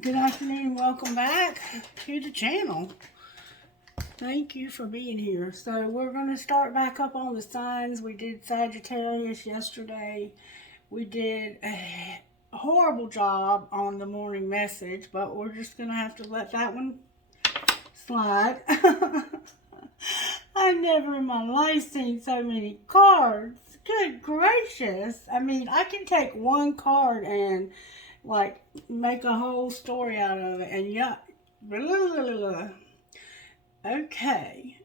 Good afternoon and welcome back to the channel. Thank you for being here. So we're going to start back up on the signs. We did Sagittarius yesterday. We did a horrible job on the morning message, but we're just going to have to let that one slide. I've never in my life seen so many cards. Good gracious. I mean, I can take one card and like make a whole story out of it, and yeah, okay.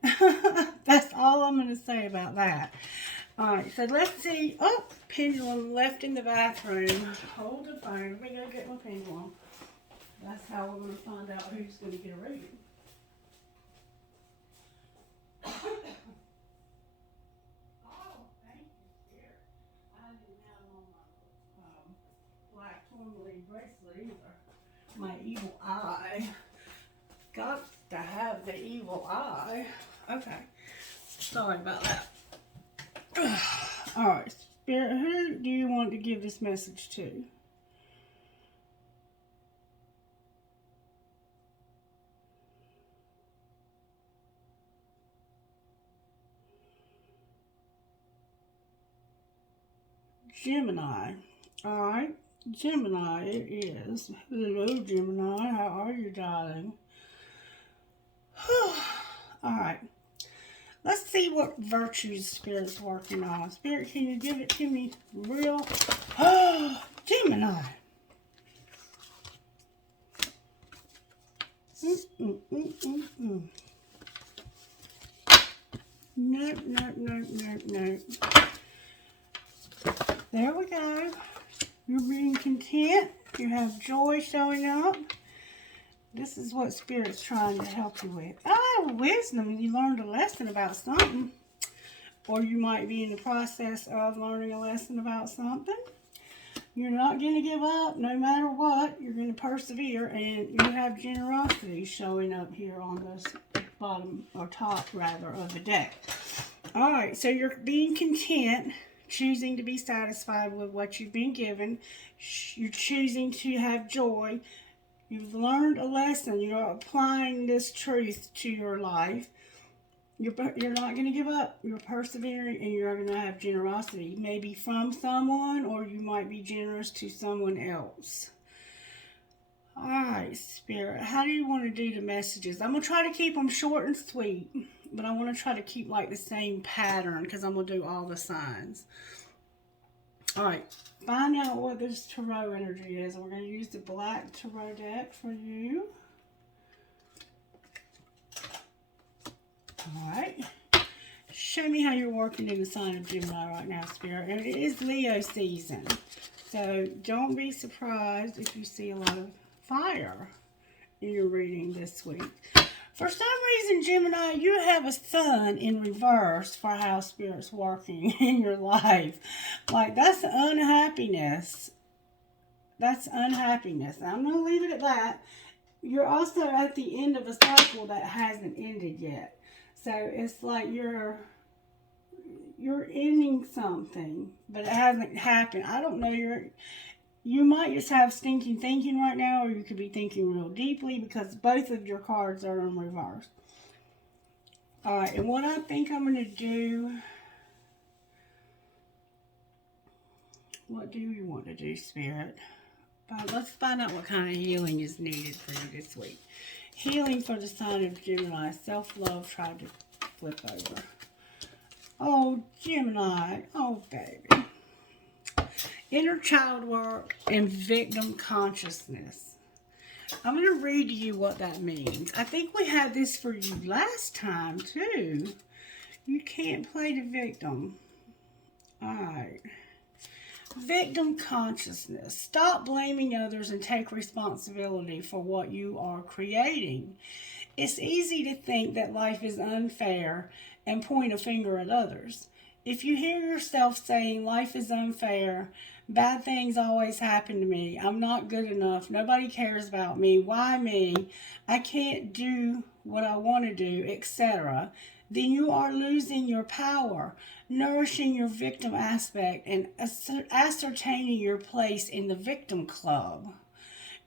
That's all I'm going to say about that. Alright, so let's see. Oh, pendulum left in the bathroom. Hold the phone. Let me go get my pendulum. That's how we're going to find out who's going to get a reading. Bracelet either. My evil eye. Got to have the evil eye. Okay. Sorry about that. Alright, Spirit, who do you want to give this message to? Gemini. Alright. Gemini it is. Hello, Gemini. How are you, darling? Alright. Let's see what virtues Spirit's working on. Spirit, can you give it to me real? Oh, Gemini. Nope, nope, nope, nope, nope. There we go. You're being content. You have joy showing up. This is what Spirit's trying to help you with. Oh, wisdom. You learned a lesson about something. Or you might be in the process of learning a lesson about something. You're not going to give up no matter what. You're going to persevere. And you have generosity showing up here on this bottom, or top rather, of the deck. Alright, so you're being content. Choosing to be satisfied with what you've been given. You're choosing to have joy. You've learned a lesson. You're applying this truth to your life. You're not going to give up. You're persevering, and you're going to have generosity. Maybe from someone, or you might be generous to someone else. Alright, Spirit. How do you want to do the messages? I'm going to try to keep them short and sweet. But I want to try to keep like the same pattern because I'm going to do all the signs. Alright, find out what this tarot energy is. We're going to use the black tarot deck for you. Alright. Show me how you're working in the sign of Gemini right now, Spirit. And it is Leo season. So don't be surprised if you see a lot of fire in your reading this week. For some reason, Gemini, you have a sun in reverse for how Spirit's working in your life. Like, that's unhappiness. That's unhappiness. I'm going to leave it at that. You're also at the end of a cycle that hasn't ended yet. So, it's like you're ending something, but it hasn't happened. I don't know, you might just have stinking thinking right now, or you could be thinking real deeply because both of your cards are in reverse. Alright, and what I think I'm going to do... What do you want to do, Spirit? Let's find out what kind of healing is needed for you this week. Healing for the sign of Gemini. Self-love tried to flip over. Oh, Gemini. Oh, baby. Inner child work and victim consciousness. I'm going to read to you what that means. I think we had this for you last time, too. You can't play the victim. Alright. Victim consciousness. Stop blaming others and take responsibility for what you are creating. It's easy to think that life is unfair and point a finger at others. If you hear yourself saying life is unfair, bad things always happen to me, I'm not good enough, nobody cares about me, why me, I can't do what I want to do, etc., then you are losing your power, nourishing your victim aspect, and ascertaining your place in the victim club.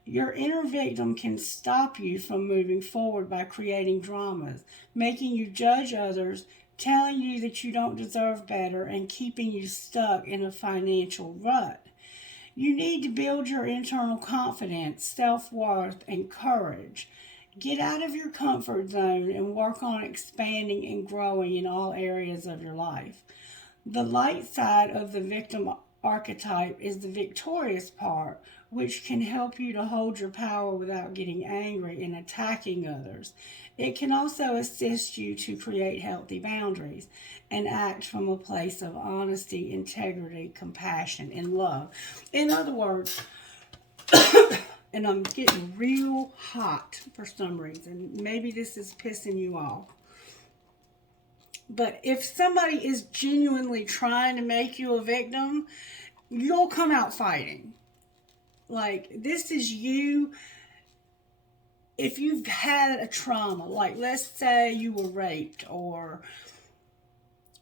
Your inner victim can stop you from moving forward by creating dramas, making you judge others, telling you that you don't deserve better, and keeping you stuck in a financial rut. You need to build your internal confidence, self-worth, and courage. Get out of your comfort zone and work on expanding and growing in all areas of your life. The light side of the victim archetype is the victorious part, which can help you to hold your power without getting angry and attacking others. It can also assist you to create healthy boundaries and act from a place of honesty, integrity, compassion, and love. In other words, and I'm getting real hot for some reason. Maybe this is pissing you off. But if somebody is genuinely trying to make you a victim, you'll come out fighting. Like, this is you. If you've had a trauma, like let's say you were raped or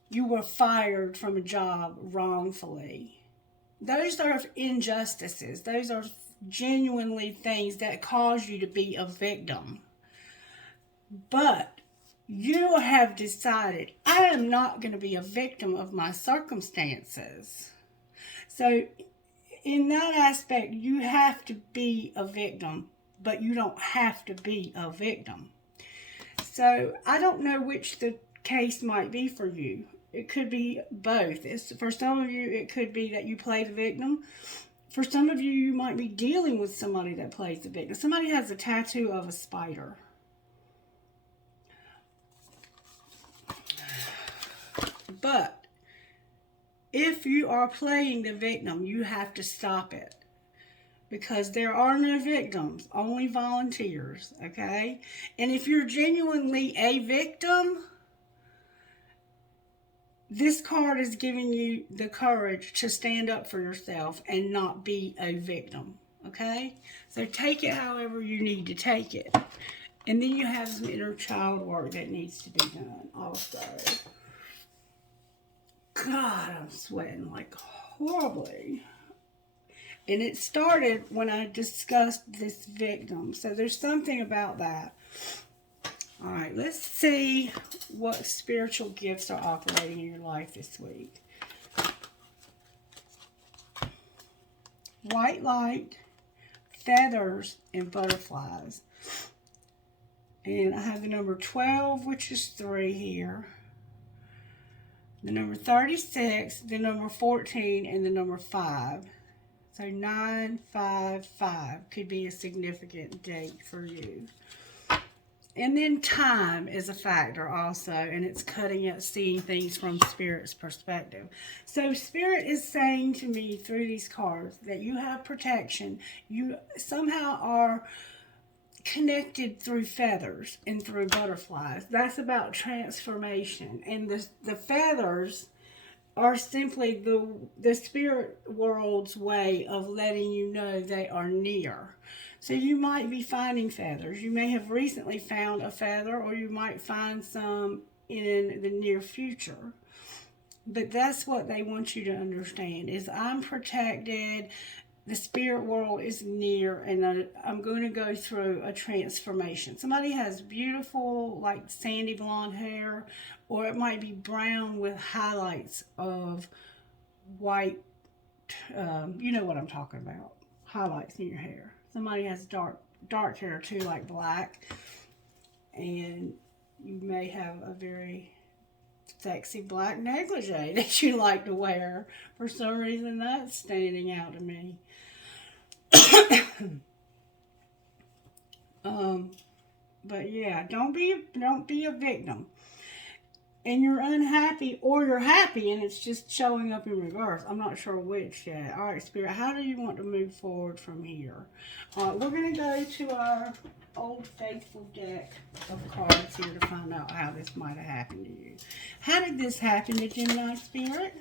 you were fired from a job wrongfully. Those are injustices. Those are genuinely things that cause you to be a victim. But you have decided, I am not going to be a victim of my circumstances. So in that aspect, you have to be a victim, but you don't have to be a victim. So I don't know which the case might be for you. It could be both. For some of you, it could be that you play the victim. For some of you, you might be dealing with somebody that plays the victim. Somebody has a tattoo of a spider. But if you are playing the victim, you have to stop it. Because there are no victims, only volunteers, okay? And if you're genuinely a victim, this card is giving you the courage to stand up for yourself and not be a victim, okay? So take it however you need to take it. And then you have some inner child work that needs to be done also. God, I'm sweating like horribly. And it started when I discussed this victim. So there's something about that. All right, let's see what spiritual gifts are operating in your life this week. White light, feathers, and butterflies. And I have the number 12, which is 3 here. The number 36, the number 14, and the number 5. So 955 could be a significant date for you. And then time is a factor also, and it's cutting out seeing things from Spirit's perspective. So Spirit is saying to me through these cards that you have protection. You somehow are connected through feathers and through butterflies. That's about transformation. And the feathers are simply the spirit world's way of letting you know they are near. So you might be finding feathers. You may have recently found a feather, or you might find some in the near future. But that's what they want you to understand, is I'm protected, the spirit world is near, and I'm going to go through a transformation. Somebody has beautiful, like sandy blonde hair, or it might be brown with highlights of white. You know what I'm talking about. Highlights in your hair. Somebody has dark hair too, like black. And you may have a very sexy black negligee that you like to wear. For some reason, that's standing out to me. But yeah, don't be a victim. And you're unhappy, or you're happy and it's just showing up in reverse. I'm not sure which yet. All right, Spirit, how do you want to move forward from here? We're going to go to our old faithful deck of cards here to find out how this might have happened to you. How did this happen to Gemini, Spirit?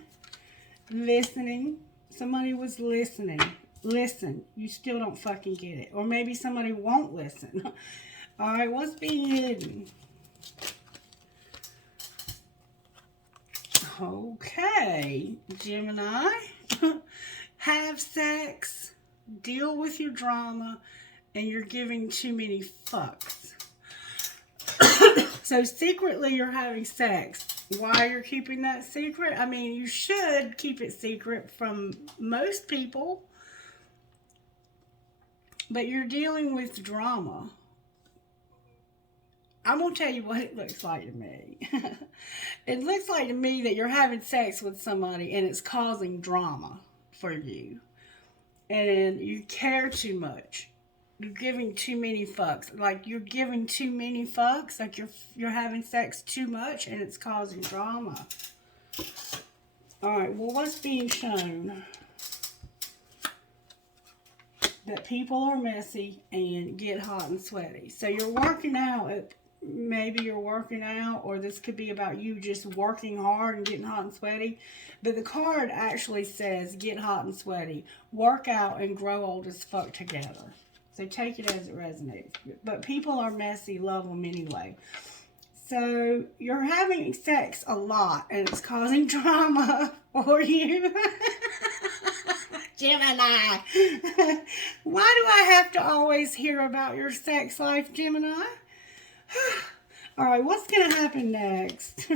Listening. Somebody was listening. Listen. You still don't fucking get it. Or maybe somebody won't listen. All right, what's being hidden? Okay, Gemini. Have sex, deal with your drama, and you're giving too many fucks. So secretly you're having sex. Why you're keeping that secret? I mean, you should keep it secret from most people. But you're dealing with drama. I'm going to tell you what it looks like to me. It looks like to me that you're having sex with somebody and it's causing drama for you. And you care too much. You're giving too many fucks. Like you're giving too many fucks. Like you're having sex too much and it's causing drama. Alright, well, what's being shown? That people are messy and get hot and sweaty. So you're working out. Maybe you're working out, or this could be about you just working hard and getting hot and sweaty. But the card actually says get hot and sweaty, work out, and grow old as fuck together. So take it as it resonates. But people are messy, love them anyway. So you're having sex a lot and it's causing drama for you. Gemini. Why do I have to always hear about your sex life, Gemini? Alright, what's going to happen next?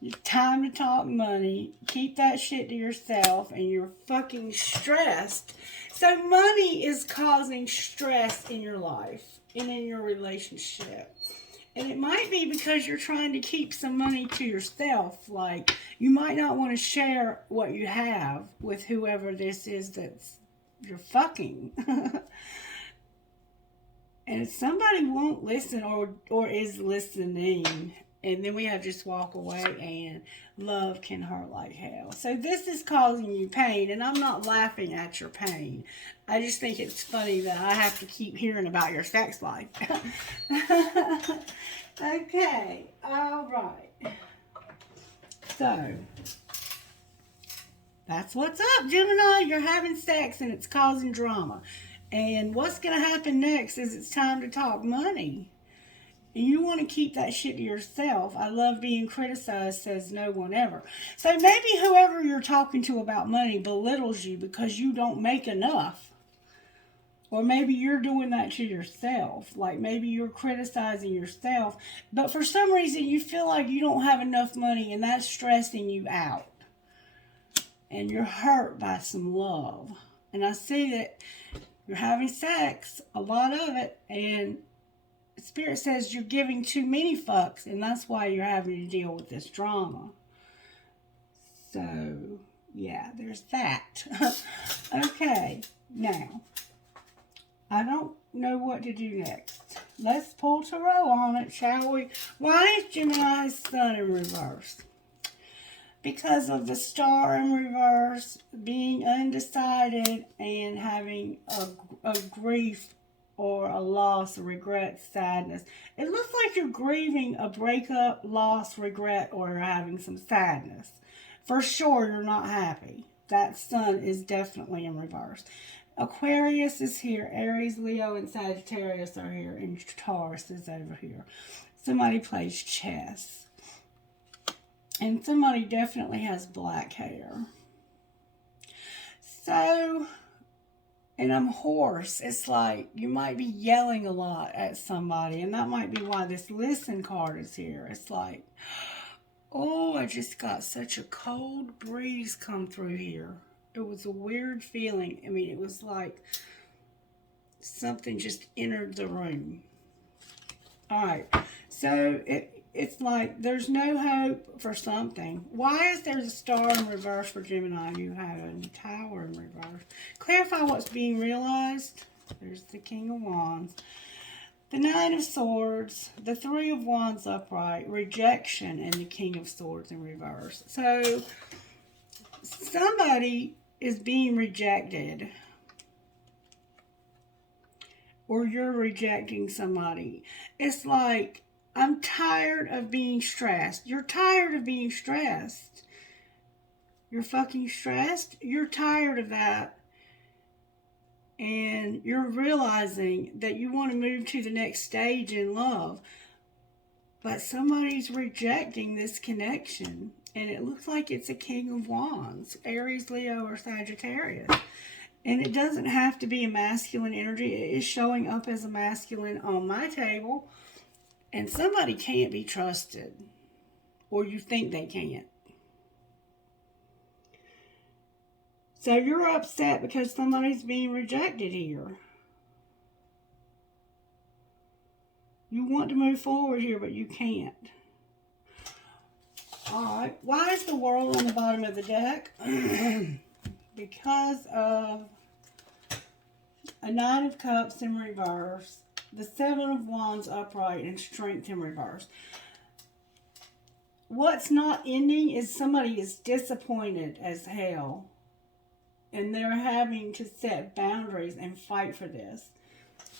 It's time to talk money. Keep that shit to yourself, and you're fucking stressed. So money is causing stress in your life and in your relationship. And it might be because you're trying to keep some money to yourself. Like, you might not want to share what you have with whoever this is that's you're fucking. And if somebody won't listen or is listening, and then we have to just walk away, and love can hurt like hell. So this is causing you pain, and I'm not laughing at your pain. I just think it's funny that I have to keep hearing about your sex life. Okay, all right. So, that's what's up, Gemini. You're having sex, and it's causing drama. And what's going to happen next is it's time to talk money. And you want to keep that shit to yourself. I love being criticized, says no one ever. So maybe whoever you're talking to about money belittles you because you don't make enough. Or maybe you're doing that to yourself. Like maybe you're criticizing yourself. But for some reason you feel like you don't have enough money and that's stressing you out. And you're hurt by some love. And I see that you're having sex, a lot of it, and Spirit says you're giving too many fucks, and that's why you're having to deal with this drama. So, yeah, there's that. Okay, now, I don't know what to do next. Let's pull tarot on it, shall we? Why is Gemini's sun in reverse? Because of the star in reverse, being undecided, and having a grief or a loss, a regret, sadness. It looks like you're grieving a breakup, loss, regret, or you're having some sadness. For sure, you're not happy. That sun is definitely in reverse. Aquarius is here. Aries, Leo, and Sagittarius are here. And Taurus is over here. Somebody plays chess. And somebody definitely has black hair. So, and I'm hoarse. It's like you might be yelling a lot at somebody. And that might be why this listen card is here. It's like, oh, I just got such a cold breeze come through here. It was a weird feeling. I mean, it was like something just entered the room. All right. So, it's like there's no hope for something. Why is there a star in reverse for Gemini? You have a tower in reverse. Clarify what's being realized. There's the King of Wands. The Nine of Swords. The Three of Wands upright. Rejection and the King of Swords in reverse. So, somebody is being rejected. Or you're rejecting somebody. It's like, I'm tired of being stressed. You're tired of being stressed. You're fucking stressed. You're tired of that. And you're realizing that you want to move to the next stage in love. But somebody's rejecting this connection. And it looks like it's a King of Wands. Aries, Leo, or Sagittarius. And it doesn't have to be a masculine energy. It is showing up as a masculine on my table. And somebody can't be trusted. Or you think they can't. So you're upset because somebody's being rejected here. You want to move forward here, but you can't. Alright, why is the World on the bottom of the deck? Because of a Nine of Cups in reverse, the Seven of Wands upright, and Strength in reverse. What's not ending is somebody is disappointed as hell. And they're having to set boundaries and fight for this.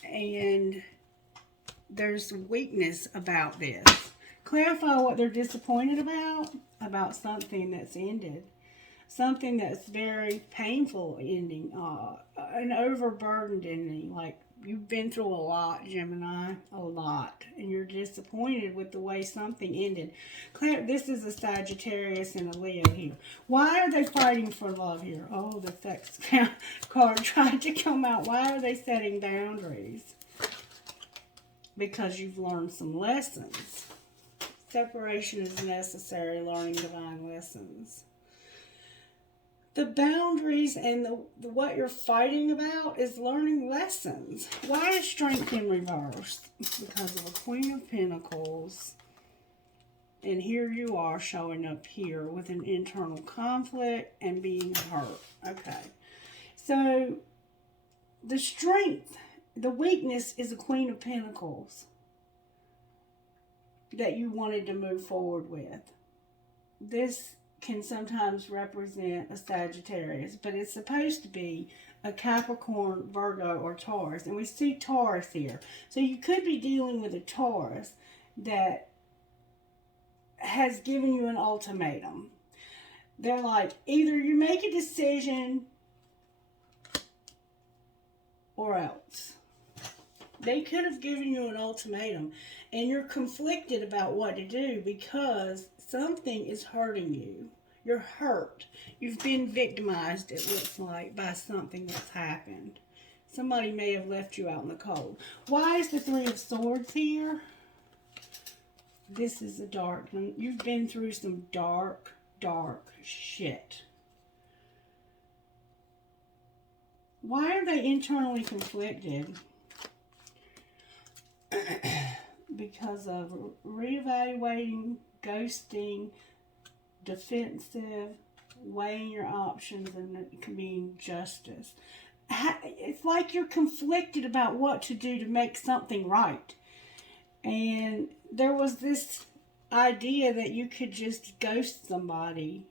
And there's weakness about this. Clarify what they're disappointed about something that's ended. Something that's very painful ending, an overburdened ending. Like, you've been through a lot, Gemini, a lot. And you're disappointed with the way something ended. This is a Sagittarius and a Leo here. Why are they fighting for love here? Oh, the sex card tried to come out. Why are they setting boundaries? Because you've learned some lessons. Separation is necessary, learning divine lessons. The boundaries and what you're fighting about is learning lessons. Why is Strength in reverse? Because of a Queen of Pentacles. And here you are showing up here with an internal conflict and being hurt. Okay. So, the strength, the weakness is a Queen of Pentacles that you wanted to move forward with. This can sometimes represent a Sagittarius, but it's supposed to be a Capricorn, Virgo, or Taurus. And we see Taurus here. So you could be dealing with a Taurus that has given you an ultimatum. They're like, either you make a decision or else. They could have given you an ultimatum, and you're conflicted about what to do because something is hurting you. You're hurt. You've been victimized, it looks like, by something that's happened. Somebody may have left you out in the cold. Why is the Three of Swords here? This is a dark one. You've been through some dark, dark shit. Why are they internally conflicted? Because of reevaluating, ghosting, defensive, weighing your options, and being justice. It's like you're conflicted about what to do to make something right. And there was this idea that you could just ghost somebody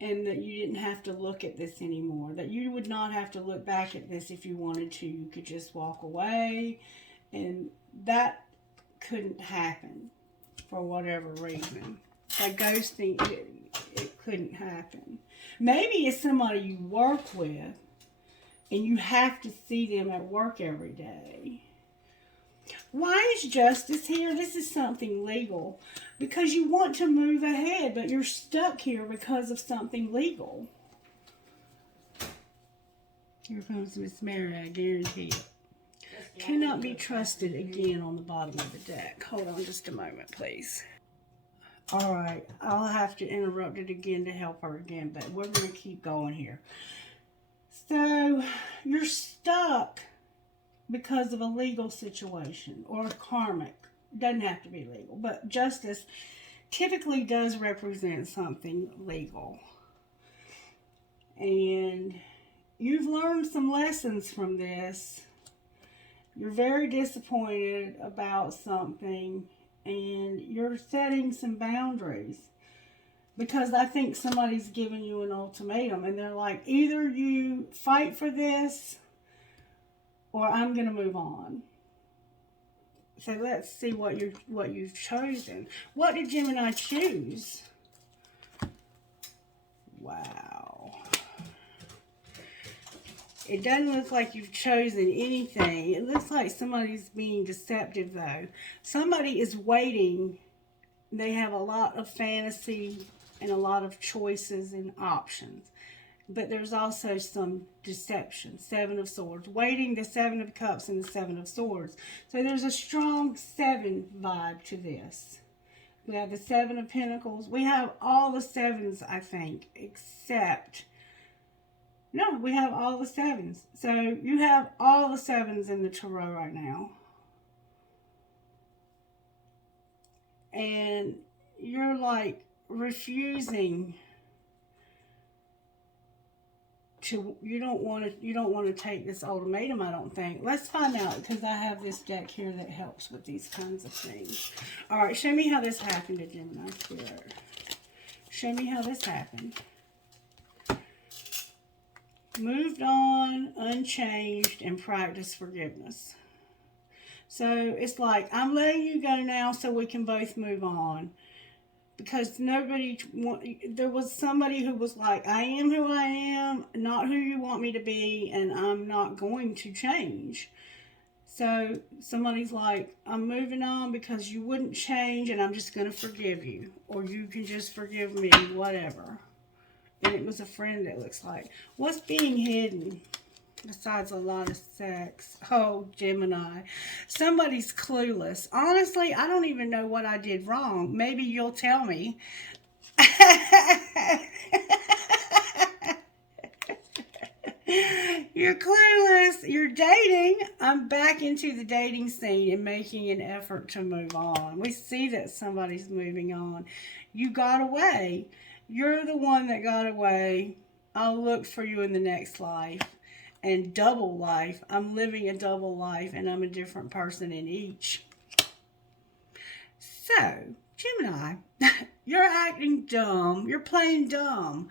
and that you didn't have to look at this anymore. That you would not have to look back at this if you wanted to. You could just walk away. And that couldn't happen for whatever reason. By ghosting, it couldn't happen. Maybe it's somebody you work with and you have to see them at work every day. Why is justice here? This is something legal. Because you want to move ahead, but you're stuck here because of something legal. Here comes Miss Mary, I guarantee it. Cannot be trusted again on the bottom of the deck. Hold on just a moment, please. Alright, I'll have to interrupt it again to help her again, but we're going to keep going here. So, you're stuck because of a legal situation or karmic. Doesn't have to be legal, but justice typically does represent something legal. And you've learned some lessons from this. You're very disappointed about something, and you're setting some boundaries. Because I think somebody's giving you an ultimatum, and they're like, either you fight for this, or I'm going to move on. So let's see what you've chosen. What did Gemini choose? Wow. It doesn't look like you've chosen anything. It looks like somebody's being deceptive, though. Somebody is waiting. They have a lot of fantasy and a lot of choices and options. but there's also some deception. Seven of Swords. Waiting, the Seven of Cups, and the Seven of Swords. So there's a strong 7 vibe to this. We have the Seven of Pentacles. We have all the 7s, I think, except... No, we have all the 7s. So you have all the 7s in the tarot right now. And you're like refusing to, you don't want to take this ultimatum, I don't think. Let's find out, because I have this deck here that helps with these kinds of things. All right, show me how this happened to Gemini Spirit. Show me how this happened. Moved on, unchanged, and practiced forgiveness. So it's like, I'm letting you go now so we can both move on. Because there was somebody who was like, I am who I am, not who you want me to be, and I'm not going to change. So somebody's like, I'm moving on because you wouldn't change, and I'm just going to forgive you. Or you can just forgive me, whatever. And it was a friend, it looks like. What's being hidden? Besides a lot of sex. Oh, Gemini. Somebody's clueless. Honestly, I don't even know what I did wrong. Maybe you'll tell me. You're clueless. You're dating. I'm back into the dating scene and making an effort to move on. We see that somebody's moving on. You got away. You're the one that got away. I'll look for you in the next life. And double life. I'm living a double life, and I'm a different person in each. So, Gemini, you're acting dumb. You're playing dumb.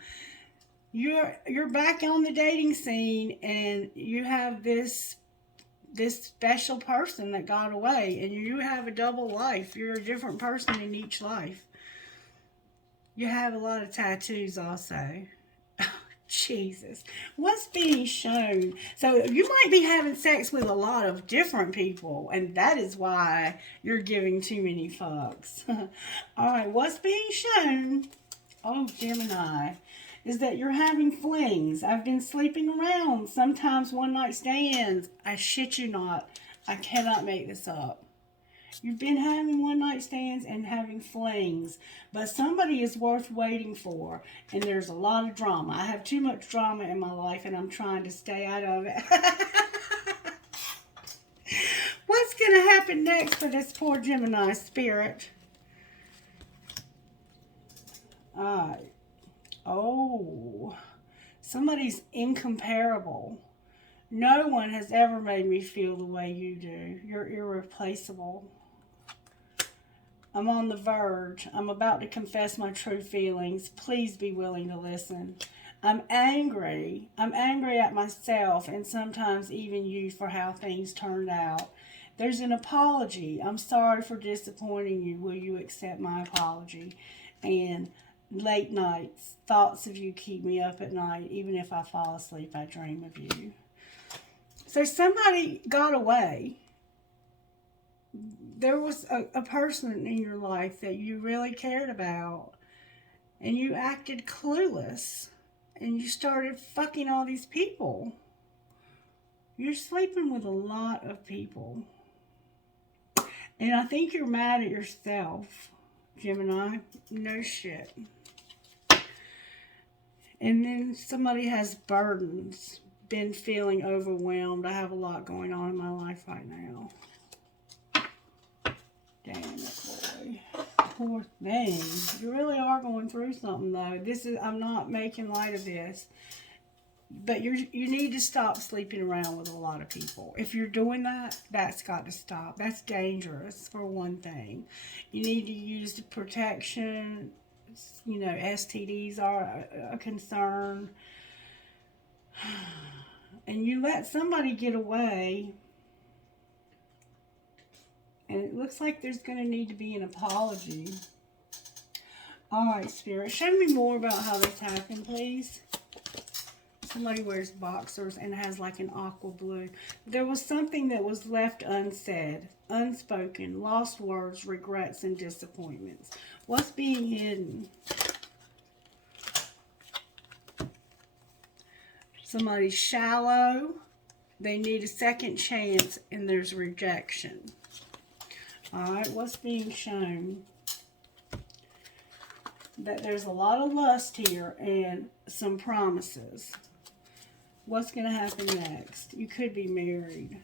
You're back on the dating scene, and you have this special person that got away, and you have a double life. You're a different person in each life. You have a lot of tattoos also. Jesus. What's being shown? So you might be having sex with a lot of different people, and that is why you're giving too many fucks. All right, what's being shown? Oh, Gemini, is that you're having flings. I've been sleeping around. Sometimes one night stands. I shit you not. I cannot make this up. You've been having one night stands and having flings, but somebody is worth waiting for, and there's a lot of drama. I have too much drama in my life, and I'm trying to stay out of it. What's going to happen next for this poor Gemini spirit? Oh, somebody's incomparable. No one has ever made me feel the way you do. You're irreplaceable. I'm on the verge. I'm about to confess my true feelings. Please be willing to listen. I'm angry. I'm angry at myself and sometimes even you for how things turned out. There's an apology. I'm sorry for disappointing you. Will you accept my apology? And late nights, thoughts of you keep me up at night. Even if I fall asleep, I dream of you. So somebody got away. There was a person in your life that you really cared about, and you acted clueless, and you started fucking all these people. You're sleeping with a lot of people. And I think you're mad at yourself, Gemini. No shit. And then somebody has burdens, been feeling overwhelmed. I have a lot going on in my life right now. Damn it, boy. Poor thing. You really are going through something, though. I'm not making light of this. But you need to stop sleeping around with a lot of people. If you're doing that, that's got to stop. That's dangerous, for one thing. You need to use the protection. You know, STDs are a concern. And you let somebody get away. And it looks like there's going to need to be an apology. Alright, Spirit. Show me more about how this happened, please. Somebody wears boxers and has like an aqua blue. There was something that was left unsaid, unspoken, lost words, regrets, and disappointments. What's being hidden? Somebody's shallow. They need a second chance, and there's rejection. All right, what's being shown? That there's a lot of lust here and some promises. What's going to happen next? You could be married.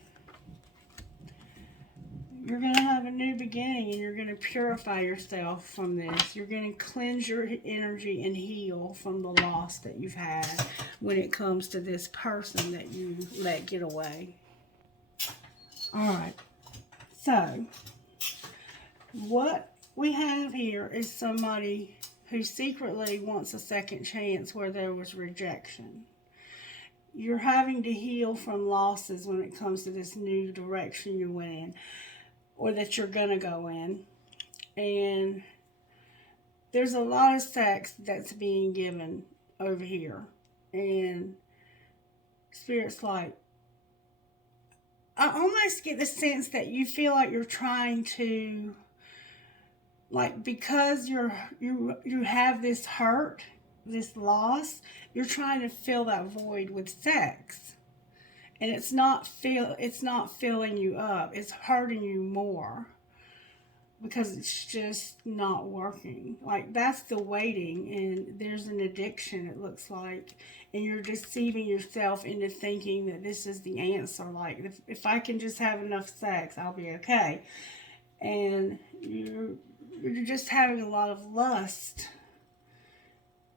You're going to have a new beginning, and you're going to purify yourself from this. You're going to cleanse your energy and heal from the loss that you've had when it comes to this person that you let get away. All right. So, what we have here is somebody who secretly wants a second chance where there was rejection. You're having to heal from losses when it comes to this new direction you went in, or that you're going to go in. And there's a lot of sex that's being given over here. And Spirit's like, I almost get the sense that you feel like you're trying to, like, because you have this hurt, this loss, you're trying to fill that void with sex. And it's not filling you up. It's hurting you more because it's just not working. Like, that's the waiting, and there's an addiction, it looks like, and you're deceiving yourself into thinking that this is the answer. Like, if I can just have enough sex, I'll be okay. And you're just having a lot of lust,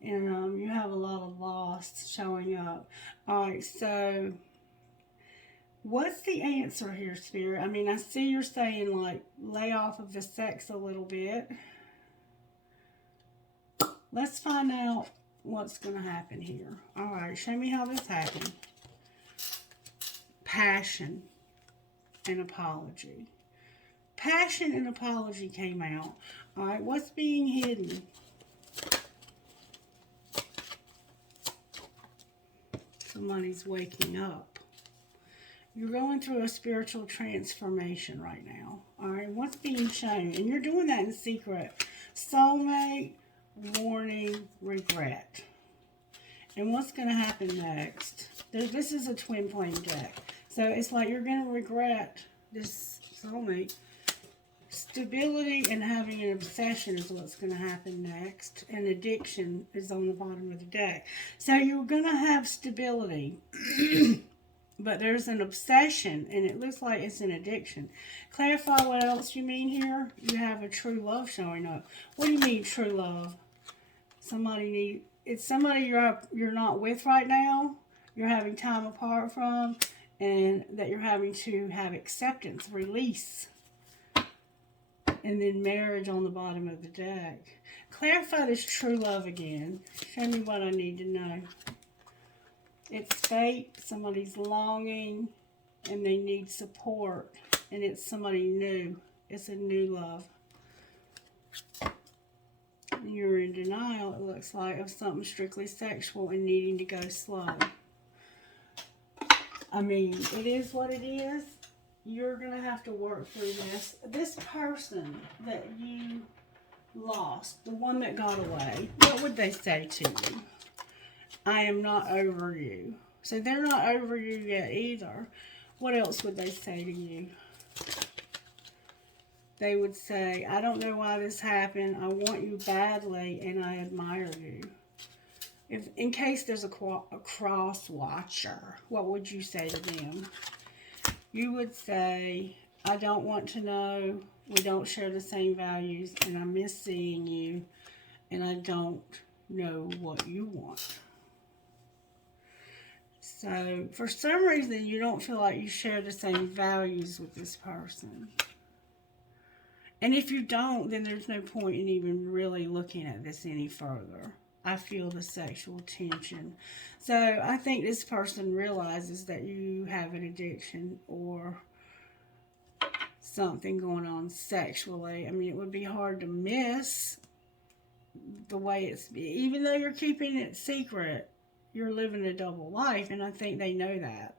and you have a lot of loss showing up. All right, so what's the answer here, Spirit? I mean, I see you're saying, like, lay off of the sex a little bit. Let's find out what's going to happen here. All right, show me how this happened. Passion and apology. Passion and apology came out. All right, what's being hidden? Somebody's waking up. You're going through a spiritual transformation right now. All right, what's being shown? And you're doing that in secret. Soulmate, warning, regret. And what's going to happen next? This is a twin flame deck. So it's like you're going to regret this soulmate. Stability and having an obsession is what's going to happen next. And addiction is on the bottom of the deck. So you're going to have stability. But there's an obsession, and it looks like it's an addiction. Clarify what else you mean here. You have a true love showing up. What do you mean true love? It's somebody you're not with right now, you're having time apart from, and that you're having to have acceptance, release. And then marriage on the bottom of the deck. Clarify this true love again. Show me what I need to know. It's fate, somebody's longing, and they need support. And it's somebody new. It's a new love. And you're in denial, it looks like, of something strictly sexual and needing to go slow. I mean, it is what it is. You're going to have to work through this. This person that you lost, the one that got away, what would they say to you? I am not over you. So they're not over you yet either. What else would they say to you? They would say, I don't know why this happened. I want you badly and I admire you. If in case there's a cross watcher, what would you say to them? You would say, I don't want to know. We don't share the same values and I miss seeing you and I don't know what you want. So, for some reason, you don't feel like you share the same values with this person. And if you don't, then there's no point in even really looking at this any further. I feel the sexual tension. So, I think this person realizes that you have an addiction or something going on sexually. I mean, it would be hard to miss the way it's... Even though you're keeping it secret, you're living a double life, and I think they know that.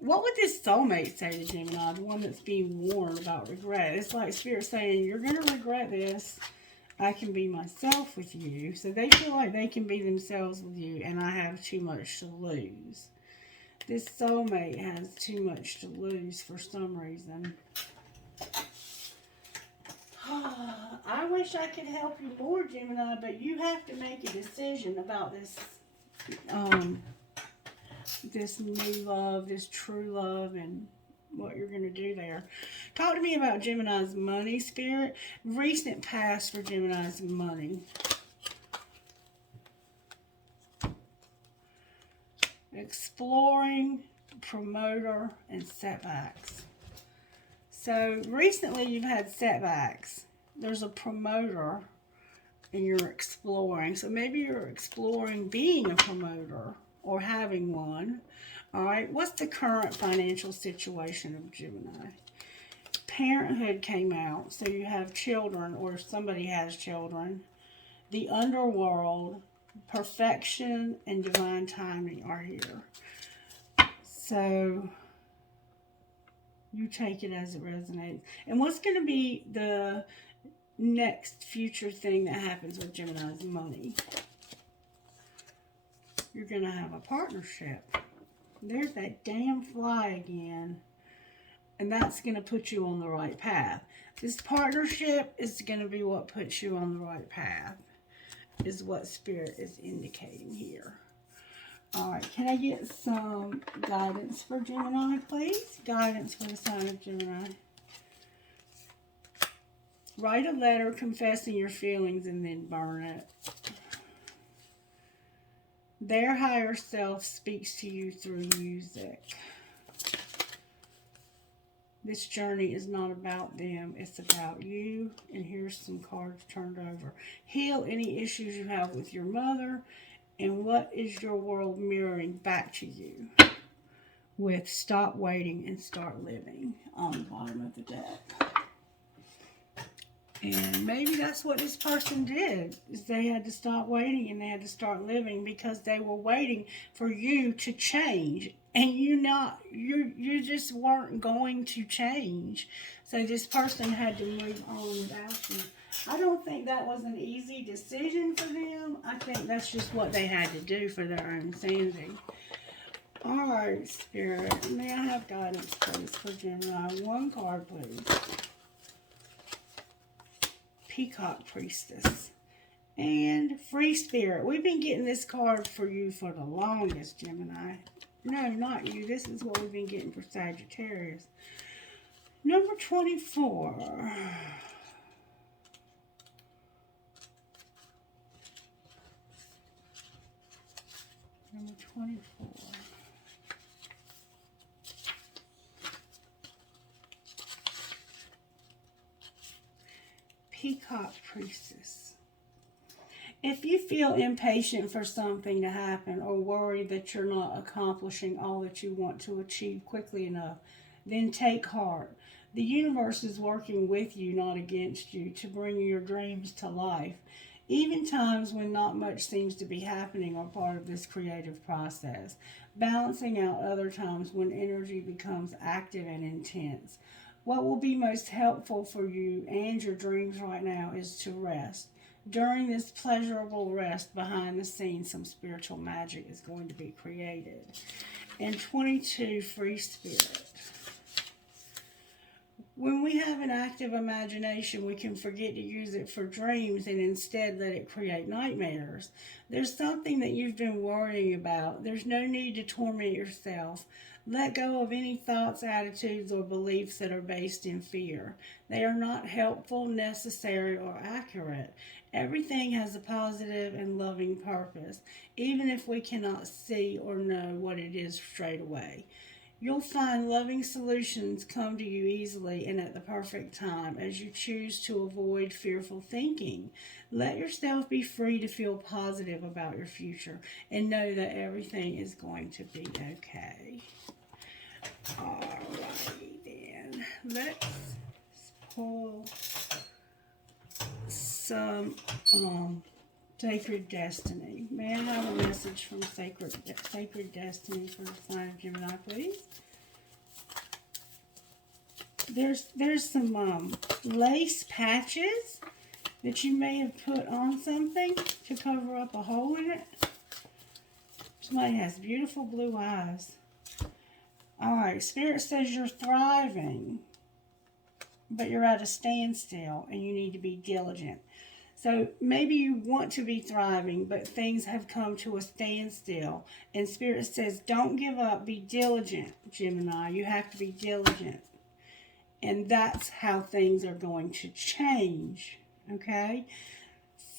What would this soulmate say to Gemini, the one that's being warned about regret? It's like Spirit saying, you're going to regret this. I can be myself with you. So they feel like they can be themselves with you, and I have too much to lose. This soulmate has too much to lose for some reason. I wish I could help you more, Gemini, but you have to make a decision about this, this new love, this true love, and what you're going to do there. Talk to me about Gemini's money, Spirit. Recent past for Gemini's money. Exploring, promoter, and setbacks. So recently you've had setbacks. There's a promoter and you're exploring. So maybe you're exploring being a promoter or having one. All right. What's the current financial situation of Gemini? Parenthood came out. So you have children or somebody has children. The underworld, perfection, and divine timing are here. So you take it as it resonates. And what's going to be the next future thing that happens with Gemini's money? You're going to have a partnership. There's that damn fly again. And that's going to put you on the right path. This partnership is going to be what puts you on the right path, is what Spirit is indicating here. Alright, can I get some guidance for Gemini, please? Guidance for the sign of Gemini. Write a letter confessing your feelings and then burn it. Their higher self speaks to you through music. This journey is not about them, it's about you. And here's some cards turned over. Heal any issues you have with your mother. And what is your world mirroring back to you? With stop waiting and start living on the bottom of the deck. And maybe that's what this person did, is they had to stop waiting and they had to start living because they were waiting for you to change. And you just weren't going to change. So this person had to move on without you. I don't think that was an easy decision for them. I think that's just what they had to do for their own sanity. Alright, Spirit. May I have guidance, please, for Gemini? One card, please. Peacock Priestess. And Free Spirit. We've been getting this card for you for the longest, Gemini. No, not you. This is what we've been getting for Sagittarius. Number 24. Number 24. Peacock Priestess. If you feel impatient for something to happen or worried that you're not accomplishing all that you want to achieve quickly enough, then take heart. The universe is working with you, not against you, to bring your dreams to life. Even times when not much seems to be happening are part of this creative process, balancing out other times when energy becomes active and intense. What will be most helpful for you and your dreams right now is to rest. During this pleasurable rest behind the scenes, some spiritual magic is going to be created. And 22, Free Spirit. When we have an active imagination, we can forget to use it for dreams and instead let it create nightmares. There's something that you've been worrying about. There's no need to torment yourself. Let go of any thoughts, attitudes, or beliefs that are based in fear. They are not helpful, necessary, or accurate. Everything has a positive and loving purpose, even if we cannot see or know what it is straight away. You'll find loving solutions come to you easily and at the perfect time as you choose to avoid fearful thinking. Let yourself be free to feel positive about your future and know that everything is going to be okay. Alrighty then. Let's pull some Sacred Destiny. May I have a message from Sacred Destiny for the sign of Gemini, please? There's some lace patches that you may have put on something to cover up a hole in it. Somebody has beautiful blue eyes. Alright, Spirit says you're thriving, but you're at a standstill and you need to be diligent. So maybe you want to be thriving, but things have come to a standstill. And Spirit says, don't give up, be diligent, Gemini. You have to be diligent. And that's how things are going to change, okay?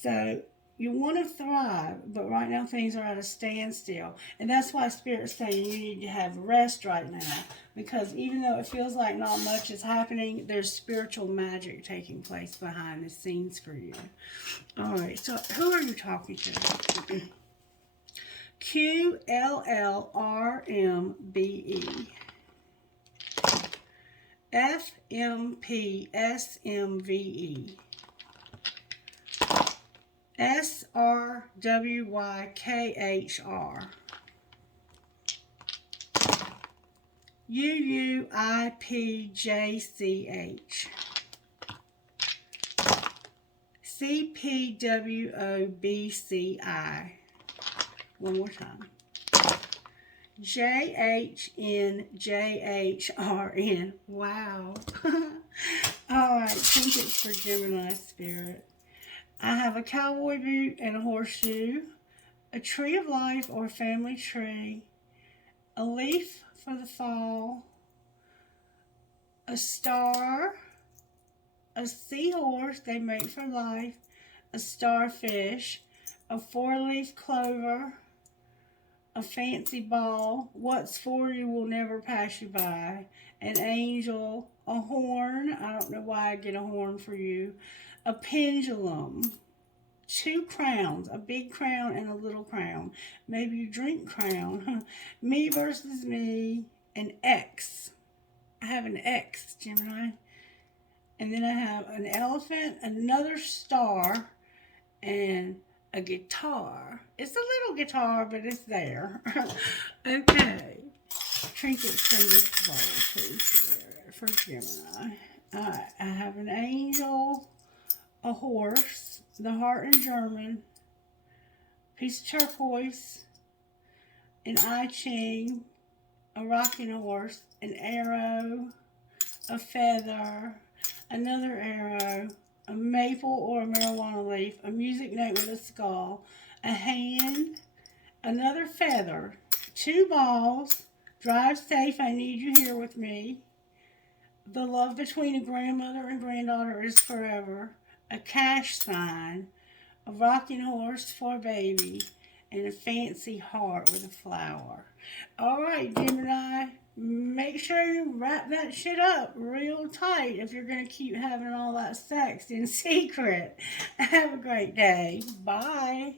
So you want to thrive, but right now things are at a standstill. And that's why Spirit's saying you need to have rest right now. Because even though it feels like not much is happening, there's spiritual magic taking place behind the scenes for you. All right, so who are you talking to? QLLRMBE. FMPSMVE. SRWYKHR. UUIPJCH. CPWOBCI. One more time. JHNJHRN. Wow. Alright, think it's for Gemini Spirit. I have a cowboy boot and a horseshoe, a tree of life or family tree, a leaf for the fall, a star, a seahorse, they mate for life, a starfish, a four-leaf clover, a fancy ball, what's for you will never pass you by, an angel, a horn, I don't know why I get a horn for you, a pendulum, two crowns, a big crown and a little crown, maybe you drink crown, me versus me, an X. I have an X, Gemini. And then I have an elephant, another star, and a guitar. It's a little guitar, but it's there. Okay. Trinkets from this bowl, please, Spirit, for Gemini. Alright, I have an angel, a horse, the heart in German, piece of turquoise, an I Ching, a rocking horse, an arrow, a feather, another arrow, a maple or a marijuana leaf, a music note with a skull, a hand, another feather, two balls, drive safe, I need you here with me, the love between a grandmother and granddaughter is forever, a cash sign, a rocking horse for a baby, and a fancy heart with a flower. Alright, Gemini, make sure you wrap that shit up real tight if you're going to keep having all that sex in secret. Have a great day. Bye.